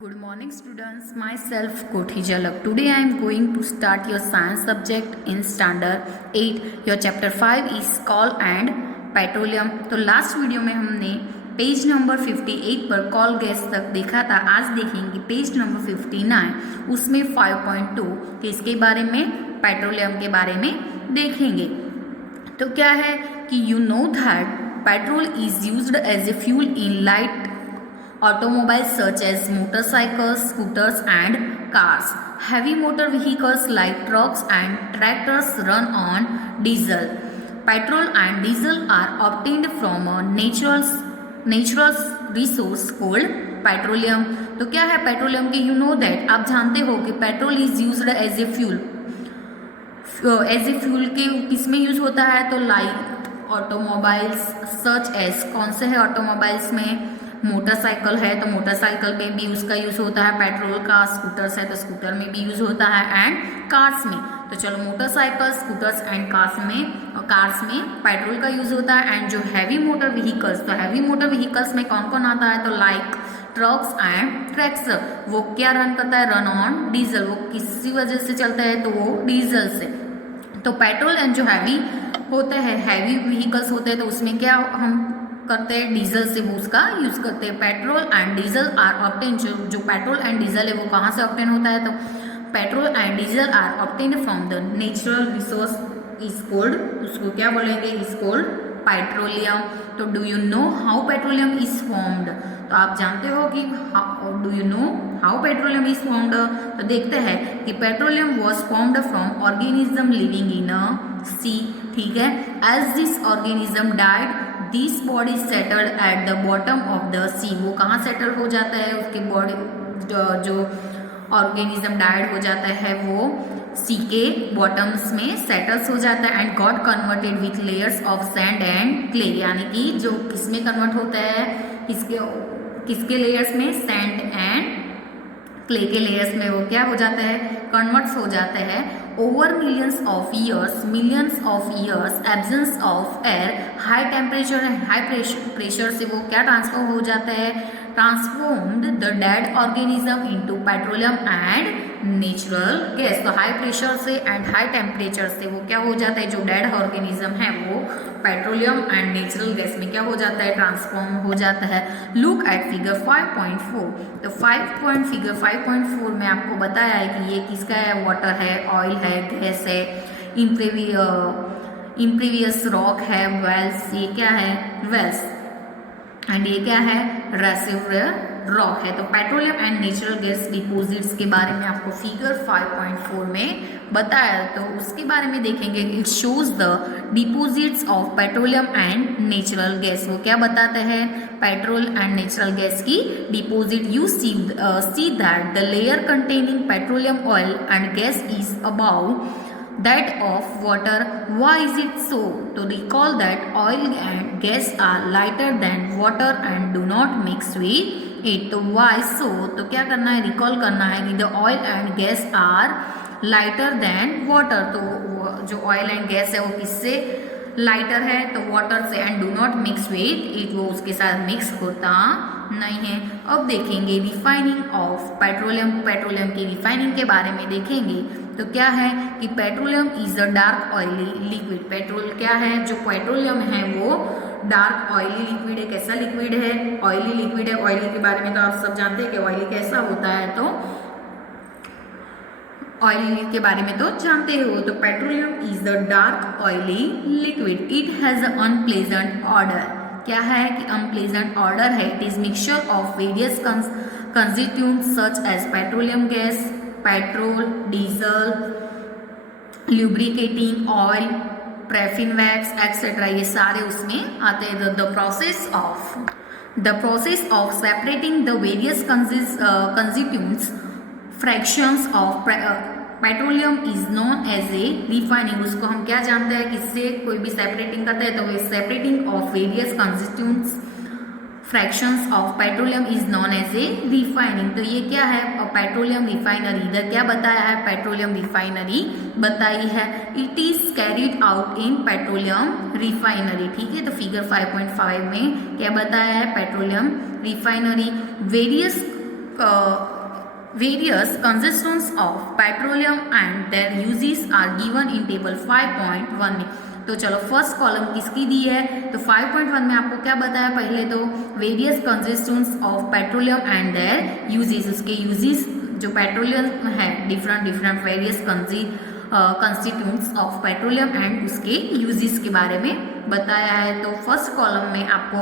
Good morning students, myself Kothi Jalak. Today I am going to start your science subject in standard 8. Your chapter 5 is coal and petroleum. तो last video में हमने page number 58 पर coal gas तक देखा था. आज देखेंगे page number 59, उसमें 5.2 किसके बारे में, पेट्रोलियम के बारे में देखेंगे. तो क्या है कि you know that petrol is used as a fuel in light automobiles such as motorcycles, scooters and cars. Heavy motor vehicles like trucks and tractors run on diesel. Petrol and diesel are obtained from a natural resource called petroleum. तो क्या है petroleum के, you know that आप जानते हो कि petrol is used as a fuel. As a fuel के किस में यूज होता है, तो लाइक ऑटोमोबाइल्स सच एज, कौन से है ऑटोमोबाइल्स में, मोटरसाइकिल है तो मोटरसाइकिल में भी उसका यूज़ होता है पेट्रोल का, स्कूटर्स है तो स्कूटर में भी यूज़ होता है, एंड कार्स में. तो चलो मोटरसाइकिल, स्कूटर्स एंड कार्स में पेट्रोल का यूज़ होता है. एंड जो हैवी मोटर व्हीकल्स, तो हैवी मोटर व्हीकल्स में कौन कौन आता है, तो लाइक ट्रक्स एंड ट्रैक्टर, वो क्या रन करता है, रन ऑन डीजल. वो किसी वजह से चलता है, तो वो डीजल से. तो पेट्रोल एंड जो हैवी होते हैं, हैवी व्हीकल्स होते हैं, तो उसमें क्या हम करते हैं, डीजल से वो उसका यूज करते हैं. Petrol and diesel are obtain, जो पेट्रोल एंड डीजल है वो कहाँ से ऑब्टेन होता है, तो petrol and diesel are obtain from the natural resource is called, उसको क्या बोलेंगे, इज कोल्ड पेट्रोलियम. तो do you know how petroleum is formed, तो आप जानते हो कि do you know how petroleum is formed. तो देखते हैं कि petroleum was formed from organism living in अ सी. ठीक है, as this organism died this body settled at the bottom of the sea. वो कहाँ सेटल हो जाता है, उसके बॉडी जो ऑर्गेनिज्म डाइड हो जाता है वो सी के बॉटम्स में सेटल्स हो जाता है. And got converted with layers of sand and clay, यानी कि जो किस में कन्वर्ट होता है, किसके लेयर्स में, सैंड एंड क्ले के लेयर्स में वो क्या हो जाता है, कन्वर्ट्स हो जाते हैं. Over millions of years absence of air, high temperature and high pressure से वो क्या ट्रांसफॉर्म हो जाता है, transformed the dead organism into petroleum and natural gas. तो हाई प्रेशर से एंड हाई टेम्परेचर से वो क्या हो जाता है, जो डेड ऑर्गेनिज्म है वो पेट्रोलियम एंड नेचुरल गैस में क्या हो जाता है, ट्रांसफॉर्म हो जाता है. Look at figure 5.4. तो फिगर 5.4 में आपको बताया है कि ये किसका है, वाटर है, ऑयल है, गैस है, इम्प्रीवियस रॉक है, वेल्स, ये क्या है, वेल्स, एंड ये क्या है, रेसिवुअर रॉक है. तो petroleum and natural gas deposits के बारे में आपको फिगर 5.4 में बताया, तो उसके बारे में देखेंगे. It shows the deposits of petroleum and natural gas. वो क्या बताते हैं, पेट्रोल एंड नेचुरल गैस की deposit. You see that the layer containing petroleum oil and gas is about that of water. Why is it so? To recall that oil and gas are lighter than water and do not mix with it. तो why so? तो क्या करना है, recall करना है कि the oil and gas are lighter than water. तो जो ऑयल एंड गैस है वो किससे लाइटर है, तो वाटर से. And do not mix with it, वो उसके साथ मिक्स होता नहीं है. अब देखेंगे रिफाइनिंग ऑफ पेट्रोलियम. पेट्रोलियम की रिफाइनिंग के बारे में देखेंगे. तो क्या है कि petroleum is a dark oily liquid. Petrol क्या है, जो पेट्रोलियम है वो डार्क ऑयली लिक्विड है. कैसा लिक्विड है, ऑयली लिक्विड है. ऑयली के बारे में तो आप सब जानते हैं कि ऑयली कैसा होता है, तो ऑयली के बारे में तो जानते हो. तो petroleum is the dark oily liquid. It has a unpleasant odour. क्या है कि अनप्लेजेंट ऑर्डर है. It is mixture of various constituents such as petroleum gas, petrol, diesel, lubricating oil, paraffin wax etcetera, ये सारे उसमें आते हैं. The process of separating the various constituents fractions of petroleum is known as a refining. उसको हम क्या जानते हैं, किससे कोई भी सेपरेटिंग करता है, तो the separating of various constituents fractions of petroleum is known as a refining. तो ये क्या है, पेट्रोलियम रिफाइनरी. इधर क्या बताया है, पेट्रोलियम रिफाइनरी बताई है. It is carried out in petroleum refinery. ठीक है, तो फिगर 5.5 में क्या बताया है, petroleum refinery. Various various constituents of petroleum and their uses are given in table 5.1 में। तो चलो फर्स्ट कॉलम किसकी दी है, तो 5.1 में आपको क्या बताया, पहले तो various constituents of petroleum and there uses, उसके यूजेस जो पेट्रोलियम है, different various constituents of petroleum and उसके यूजेस के बारे में बताया है। तो फर्स्ट कॉलम में आपको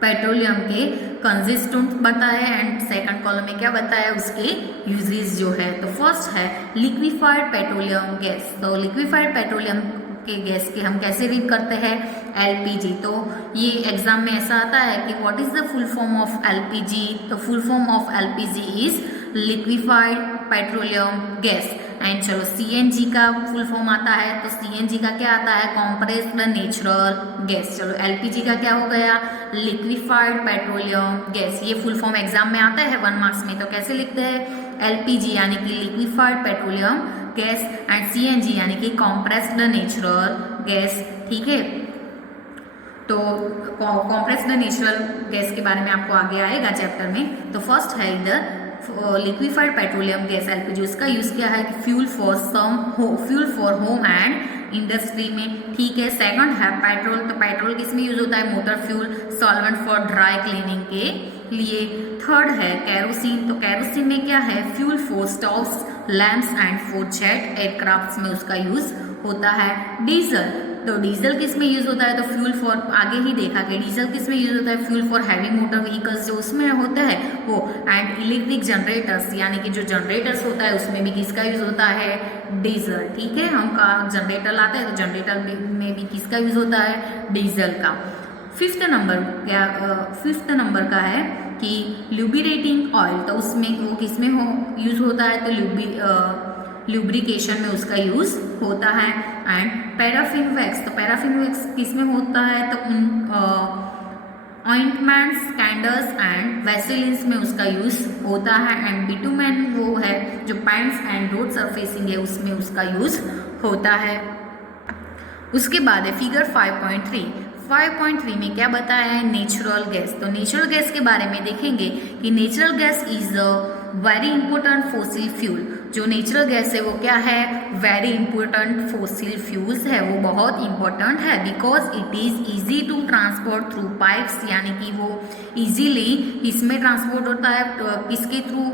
पेट्रोलियम के कंस्टिट्यूएंट्स बताया एंड सेकंड कॉलम में क्या बताया, उसके यूजेस जो है। तो फर्स्ट है लिक्विफाइड पेट्रोलियम गैस। तो लिक्विफाइड पेट्रोलियम के गैस के हम कैसे रीड करते हैं, एलपीजी। तो ये एग्जाम में ऐसा आता है कि what is the full form of LPG, तो full form of LPG is liquefied petroleum gas. And चलो सीएनजी का फुल फॉर्म आता है, तो सीएनजी का क्या आता है, कॉम्प्रेस्ड नेचुरल गैस। चलो एलपीजी का क्या हो गया, लिक्विफाइड पेट्रोलियम गैस। ये फुल फॉर्म एग्जाम में आता है 1 मार्क्स में। तो कैसे लिखते हैं, एलपीजी यानी कि liquefied petroleum gas and CNG यानी कि कॉम्प्रेस्ड नेचुरल गैस। ठीक है, तो कॉम्प्रेस्ड नेचुरल गैस के बारे में आपको आगे आएगा चैप्टर में। तो फर्स्ट है इधर लिक्विफाइड पेट्रोलियम गैस एलपीजी, उसका यूज किया है fuel for home and industry में। ठीक है, सेकंड है पेट्रोल। तो पेट्रोल किस में यूज होता है, motor fuel, solvent for dry cleaning के लिए। थर्ड है कैरोसिन। तो कैरोसिन में क्या है, fuel for stoves, lamps and for jet aircraft में उसका यूज होता है। डीजल। तो डीजल किस में यूज होता है, तो फ्यूल फॉर, आगे ही देखा कि डीजल किस में यूज होता है, fuel for heavy motor vehicles जो उसमें होता है वो। एंड इलेक्ट्रिक जनरेटर्स यानी कि जो जनरेटर्स होता है उसमें भी किसका यूज होता है, डीजल। ठीक है, हम का जनरेटर लाते हैं तो जनरेटर में भी किसका यूज होता है, डीजल का। फिफ्थ नंबर का है कि ल्यूब्रिकेटिंग ऑयल। तो उसमें वो किस में यूज होता है, तो ल्यूब्रिकेशन में उसका यूज होता है। And paraffin wax. तो पैराफिन वैक्स किस में होता है, तो ऑइंटमेंट्स, कैंडल्स एंड वैसेलिन्स में उसका यूज होता है। एंड बिटुमेन वो है जो पेंट्स एंड रोड सरफेसिंग है उसमें उसका यूज होता है। उसके बाद है फिगर 5.3 में क्या बताया है, नेचुरल गैस। तो नेचुरल गैस के बारे में देखेंगे कि natural gas is a very important fossil fuel. जो नेचुरल गैस है वो क्या है, वेरी इंपॉर्टेंट फॉसिल फ्यूल्स है, वो बहुत इंपॉर्टेंट है because it is easy to transport through pipes, यानी कि वो इजीली इसमें ट्रांसपोर्ट होता है। किसके थ्रू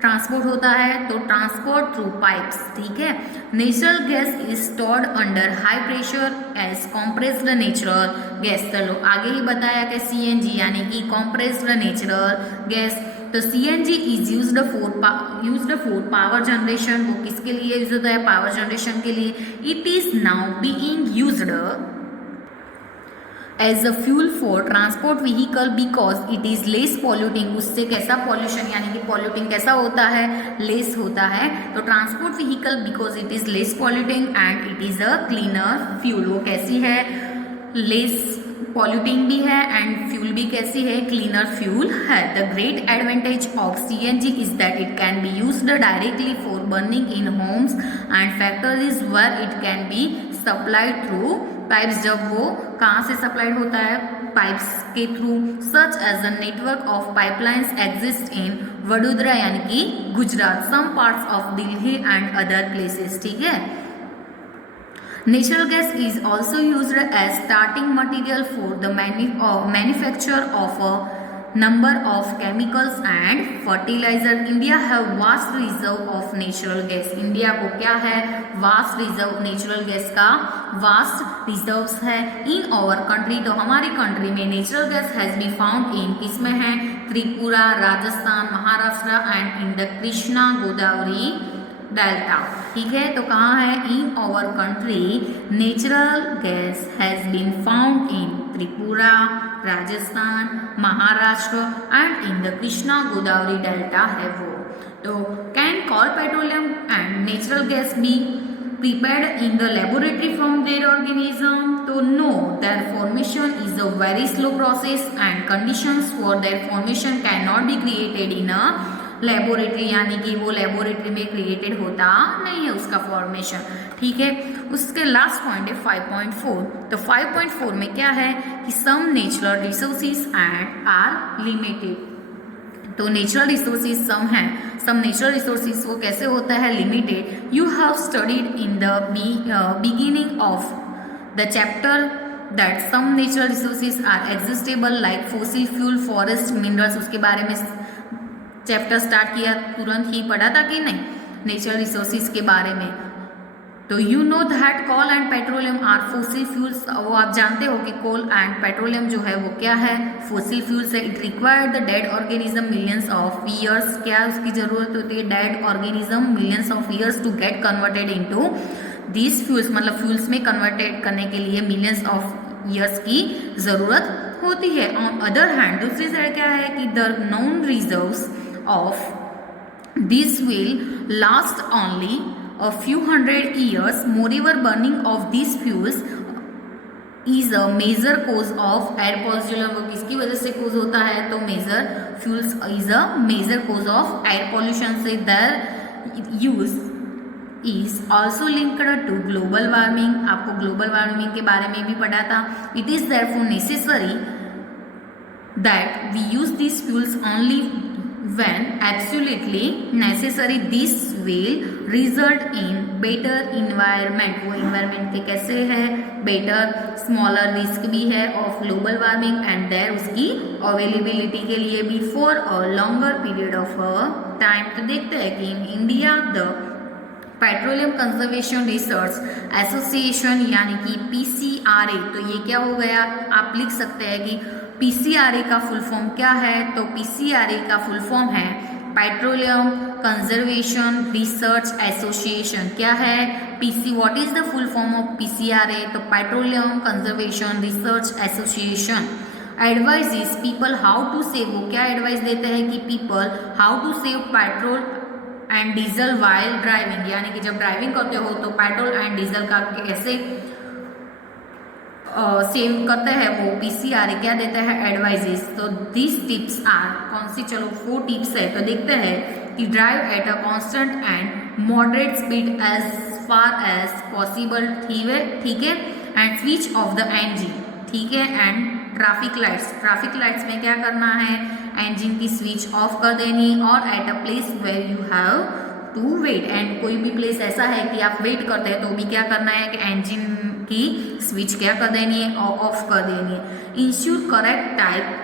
ट्रांसपोर्ट होता है, तो ट्रांसपोर्ट थ्रू पाइप्स। ठीक है, natural gas is stored under high pressure as compressed natural gas. चलो आगे ही बताया कि सीएनजी यानी कि कॉम्प्रेस्ड नेचुरल गैस। तो CNG is used for power generation. वो किसके लिए यूज होता है, पावर जनरेशन के लिए। It is now being used as a fuel for transport vehicle because it is less polluting. उससे कैसा पॉल्यूशन यानी कि पॉल्यूटिंग कैसा होता है, लेस होता है। तो transport vehicle because it is less polluting and it is a cleaner fuel. वो कैसी है, लेस पॉल्यूटिंग भी है एंड फ्यूल भी कैसी है, क्लीनर फ्यूल है। The great advantage of CNG is that it can be used directly for burning in homes and factories where it can be supplied through pipes. जब वो कहाँ से सप्लाइड होता है, पाइप्स के थ्रू। Such as a network of pipelines exist in Vadodara यानी कि Gujarat, some parts of Delhi and other places. ठीक है, natural gas is also used as starting material for the manufacture of a number of chemicals and fertilizer. India have vast reserve of natural gas. India को क्या है, vast reserve natural gas का vast reserves है in our country। तो हमारी country में natural gas has been found in किसमें है, Tripura, Rajasthan, Maharashtra and in the Krishna Godavari delta. ठीक है, तो कहाँ है, in our country natural gas has been found in Tripura, Rajasthan, Maharashtra and in the Krishna Godavari delta है वो। तो can coal petroleum and natural gas be prepared in the laboratory from their organism? तो no, their formation is a very slow process and conditions for their formation cannot be created in a laboratory, यानी कि वो laboratory में created होता नहीं है उसका formation. ठीक है, उसके लास्ट पॉइंट है 5.4। तो 5.4 में क्या है कि some natural resources and are limited. तो नेचुरल रिसोर्सेज सम हैं, सम नेचुरल रिसोर्सेज वो कैसे होता है, limited. You have studied in the beginning of the chapter that some natural resources are exhaustible like fossil fuel, forest, minerals, उसके बारे में chapter start किया, तुरंत ही पढ़ा था कि नहीं नेचुरल रिसोर्सेज के बारे में। तो you know that coal and petroleum are fossil fuels, वो आप जानते हो कि कोल एंड पेट्रोलियम जो है वो क्या है, फॉसिल फ्यूल्स है। It required the dead organism millions of years, क्या उसकी जरूरत होती है, dead organism millions of years to get converted into this fuels, मतलब फ्यूल्स में कन्वर्टेड करने के लिए मिलियंस ऑफ ईयर्स की जरूरत होती है। ऑन अदर हैंड दूसरी साइड क्या है कि the known reserves of this will last only a few hundred years. Moreover, burning of these fuels is a major cause of air pollution. वो किसकी वजह से cause होता है, तो major fuels is a major cause of air pollution से their use is also linked to global warming. आपको global warming के बारे में भी पढ़ा था। It is therefore necessary that we use these fuels only when absolutely necessary. This will result in better environment. वो environment के कैसे है, better, smaller risk भी है of global warming and there उसकी availability के लिए भी for a longer period of time. तो देखते हैं कि in India the petroleum conservation research association यानी कि PCRA, तो ये क्या हो गया, आप लिख सकते हैं कि PCRA का फुल फॉर्म क्या है, तो PCRA का फुल फॉर्म है पेट्रोलियम कंजर्वेशन रिसर्च एसोसिएशन। क्या है what is the full form of PCRA, तो petroleum conservation research association. Advises people how to save, वो क्या एडवाइस देते हैं कि people how to save petrol and diesel while driving, यानी कि जब ड्राइविंग करते हो तो पेट्रोल एंड डीजल का कैसे सेव करते हैं, वो PCRA क्या देते हैं, एडवाइजेस। तो दिस टिप्स आर, कौन सी, चलो 4 टिप्स है, तो देखते हैं कि drive at a constant and moderate speed as far as possible, ठीक है, and switch off the engine, ठीक है, एंड ट्रैफिक लाइट्स में क्या करना है, इंजन की स्विच ऑफ कर देनी, और at a place where you have to wait, and कोई भी प्लेस ऐसा है कि आप वेट करते हैं तो भी क्या करना है कि इंजन की स्विच क्या कर देनी है, ऑफ कर देनी है। इंश्योर करेक्ट टाइप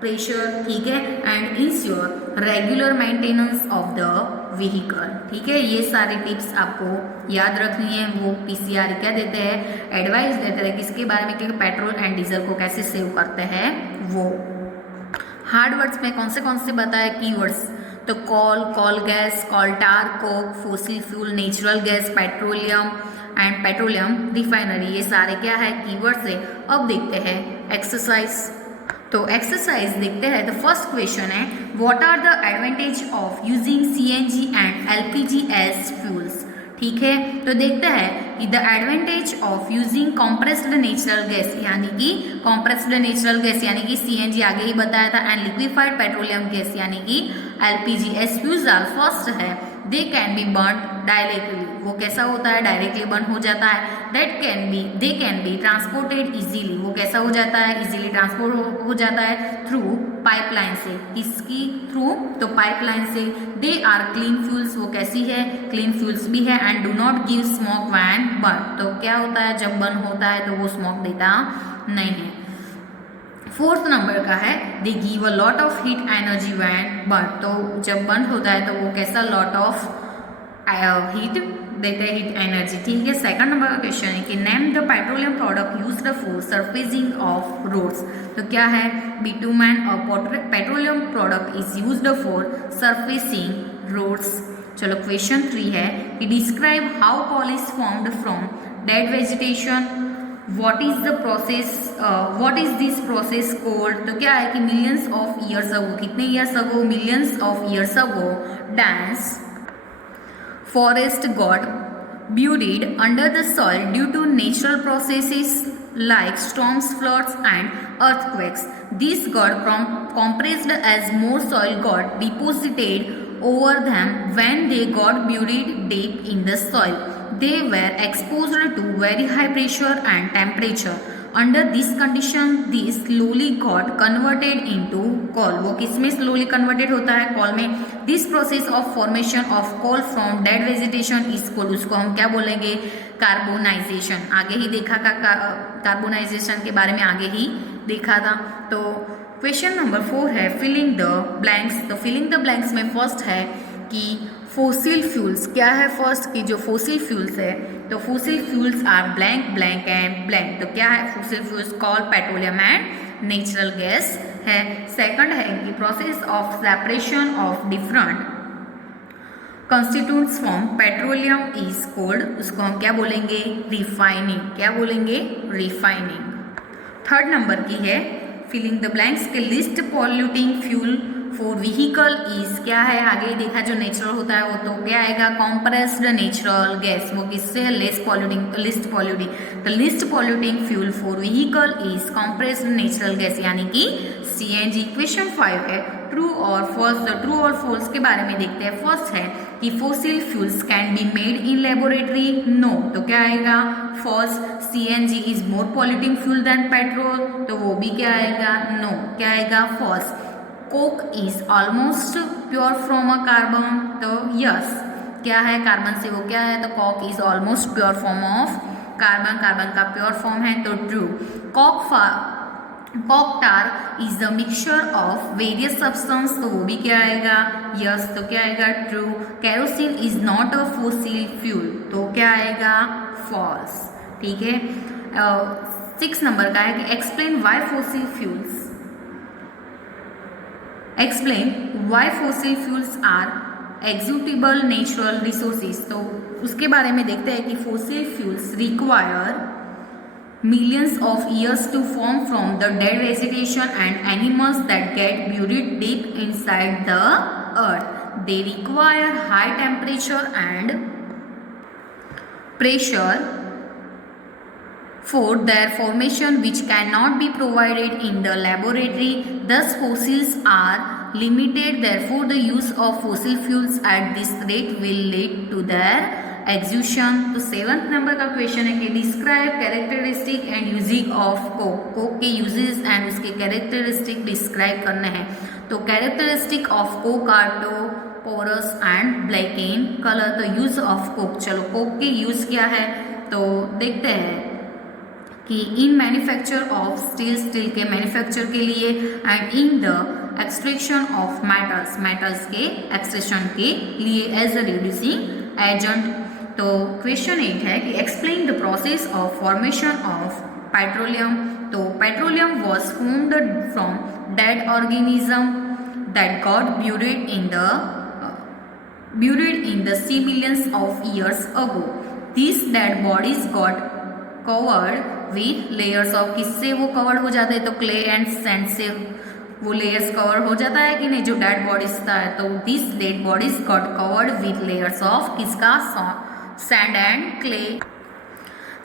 प्रेशर, ठीक है, and ensure regular maintenance of the vehicle, ठीक है। ये सारी टिप्स आपको याद रखनी है। वो PCRA क्या देते हैं, एडवाइस देते हैं किसके बारे में, कि पेट्रोल एंड डीजल को कैसे सेव करते हैं। वो हार्ड वर्ड्स में कौन से बताए कीवर्ड्स, तो coal gas, coal tar coke, fossil fuel, natural gas, petroleum and petroleum refinery, ये सारे क्या है कीवर्ड्स है। अब देखते हैं एक्सरसाइज, तो एक्सरसाइज देखते हैं। द फर्स्ट क्वेश्चन है what are the advantage of using CNG and LPG as fuels, ठीक है। तो देखते हैं कि the advantage of using compressed natural gas, यानी कि कॉम्प्रेस्ड नेचुरल गैस यानी कि CNG आगे ही बताया था, एंड लिक्विफाइड पेट्रोलियम गैस यानी कि LPG as fuels are, first है they can be burn directly, वो कैसा होता है, डायरेक्टली बर्न हो जाता है। They can be transported easily, वो कैसा हो जाता है, इजीली ट्रांसपोर्ट हो जाता है थ्रू पाइपलाइन से, किसकी थ्रू, तो पाइपलाइन से। दे आर क्लीन फ्यूल्स, वो कैसी है, क्लीन फ्यूल्स भी है, and do not give smoke when burn, तो क्या होता है जब बर्न होता है तो वो स्मोक देता नहीं है। फोर्थ नंबर का है they give a lot of heat energy when burn, तो जब बर्न होता है तो वो कैसा लॉट ऑफ हीट देते हैं, हीट एनर्जी, ठीक है। सेकंड नंबर का क्वेश्चन है कि name the petroleum product used for surfacing of roads, तो क्या है बिटुमेन, और petroleum product is used for surfacing roads. चलो क्वेश्चन 3 है कि describe how coal is formed from dead vegetation, what is the process, what is this process called, तो क्या है कि मिलियंस ऑफ ईयर्स अगो, कितने years ago, millions of years ago dense forest got buried under the soil due to natural processes like storms, floods and earthquakes. These got compressed as more soil got deposited over them when they got buried deep in the soil. They were exposed to very high pressure and temperature. Under this condition this slowly got converted into call. वो किस में slowly converted होता है? Call में। This process of formation of call from dead vegetation is called, उसको हम क्या बोलेंगे? कार्बोनाइजेशन। आगे ही देखा था, कार्बोनाइजेशन के बारे में आगे ही देखा था। तो क्वेश्चन नंबर 4 है फिलिंग द ब्लैंक्स। तो फिलिंग द ब्लैंक्स में फर्स्ट है कि फोसिल फ्यूल्स क्या है? फर्स्ट की जो फोसिल फ्यूल्स है, तो fossil fuels are blank blank and blank. तो क्या है fossil fuels? Coal, petroleum and natural gas है। सेकंड है कि process of separation of different constituents from petroleum is called, उसको हम क्या बोलेंगे? रिफाइनिंग। क्या बोलेंगे? रिफाइनिंग। थर्ड नंबर की है फिलिंग द ब्लैंक्स के list polluting fuel for vehicle is क्या है? आगे देखा जो नेचुरल होता है वो तो क्या आएगा? Compressed natural gas. वो किससे है? Less polluting, list polluting. The list polluting fuel for vehicle is compressed natural gas यानी कि CNG। क्वेश्चन 5 है ट्रू और फॉल्स। तो ट्रू और फॉल्स के बारे में देखते हैं। फर्स्ट है कि fossil fuels can be made in laboratory. No, तो क्या आएगा? False. CNG is more polluting fuel than petrol, तो वो भी क्या आएगा? नो। क्या आएगा? False. Coke is almost pure from a carbon, तो यस। क्या है? कार्बन से वो क्या है? तो coke is almost pure form of carbon, carbon का प्योर फॉर्म है, तो true. Coke tar is the mixture of various substance, तो वो भी क्या आएगा? यस। तो क्या आएगा? True. Kerosene is not a fossil fuel, तो क्या आएगा? फॉल्स। ठीक है। 6 नंबर का है कि explain why fossil fuels, explain why fossil fuels are exhaustible natural resources. तो उसके बारे में देखते हैं कि fossil fuels require millions of years to form from the dead vegetation and animals that get buried deep inside the earth. They require high temperature and pressure for their formation which cannot be provided in the laboratory. Thus fossils are limited, therefore the use of fossil fuels at this rate will lead to their exhaustion. तो 7th number का question है कि describe characteristic and using of coke. Coke के uses and उसके characteristic describe करने हैं। तो characteristic of coke are two porous and black in colour. तो यूज ऑफ कोक, चलो कोक के यूज क्या है तो देखते हैं कि in manufacture of steel, steel के मैन्युफैक्चर के लिए, and in the extraction of metals, metals के एक्सट्रैक्शन के लिए एज अ रिड्यूसिंग एजेंट। तो क्वेश्चन 8 है कि explain the process of formation of petroleum. तो petroleum was formed from dead organism that got buried in the sea millions of years ago. These dead bodies got covered with layers of, किससे वो covered हो जाते हैं? तो clay and sand से वो layers cover हो जाता है कि नहीं, जो डेड बॉडीज था। तो this dead bodies got covered with layers of किसका? Sand and clay,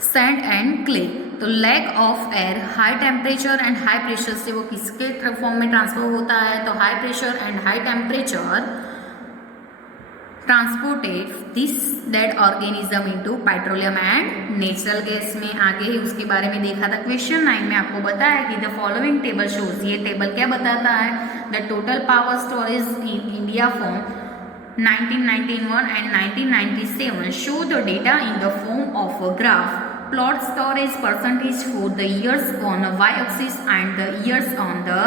sand and clay. तो lack of air, high temperature and high pressure से वो किसके फॉर्म में ट्रांसफर होता है? तो high pressure and high temperature transported this dead organism into petroleum and natural gas में। आगे ही उसके बारे में देखा था। क्वेश्चन 9 में आपको बताया कि द फॉलोइंग टेबल शोज, ये टेबल क्या बताता है? The total power storage in India form 1991 and 1997 show the data in the form of a graph. Plot storage percentage for the years on the y-axis and the years on the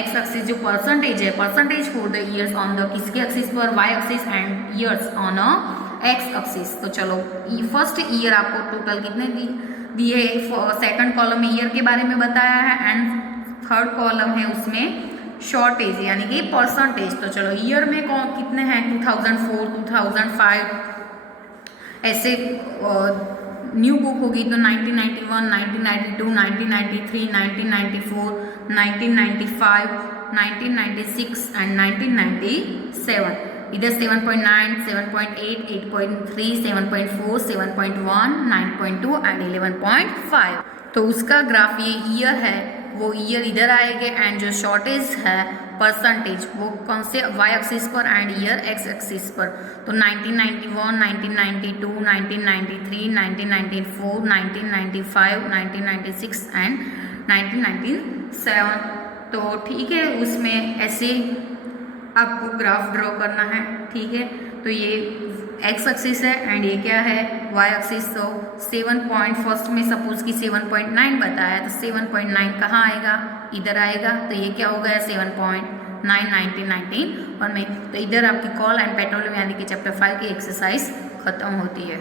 x-axis. जो percentage है, percentage for the years on the किसके axis पर? y-axis and years on a x-axis। तो चलो first year आपको total कितने दिए, second column में ईयर के बारे में बताया है एंड थर्ड कॉलम है उसमें शॉर्टेज यानी कि परसेंटेज। तो चलो ईयर में कितने हैं? 2004, 2005 ऐसे न्यू बुक होगी तो 1991, 1992, 1993, 1994, 1995, 1996 एंड 1997। इधर 7.9, 7.8, 8.3, 7.4, 7.1, 9.2 एंड 11.5। तो उसका ग्राफ ये ईयर है वो ईयर इधर आएंगे एंड जो शॉर्टेज है परसेंटेज वो कौन से वाई एक्सिस पर एंड ईयर एक्स एक्सिस पर। तो 1991, 1992, 1993, 1994, 1995, 1996 एंड 1997। तो ठीक है, उसमें ऐसे आपको ग्राफ ड्रॉ करना है। ठीक है, तो ये एक्स एक्सिस है एंड ये क्या है वाई एक्सिस। तो 7 पॉइंट फर्स्ट में सपोज कि 7.9 बताया, तो 7.9 कहाँ आएगा, इधर आएगा। तो ये क्या हो गया 7.9 1991 में। तो इधर आपकी कॉल एंड पेट्रोलियम यानी कि चैप्टर 5 की एक्सरसाइज खत्म होती है।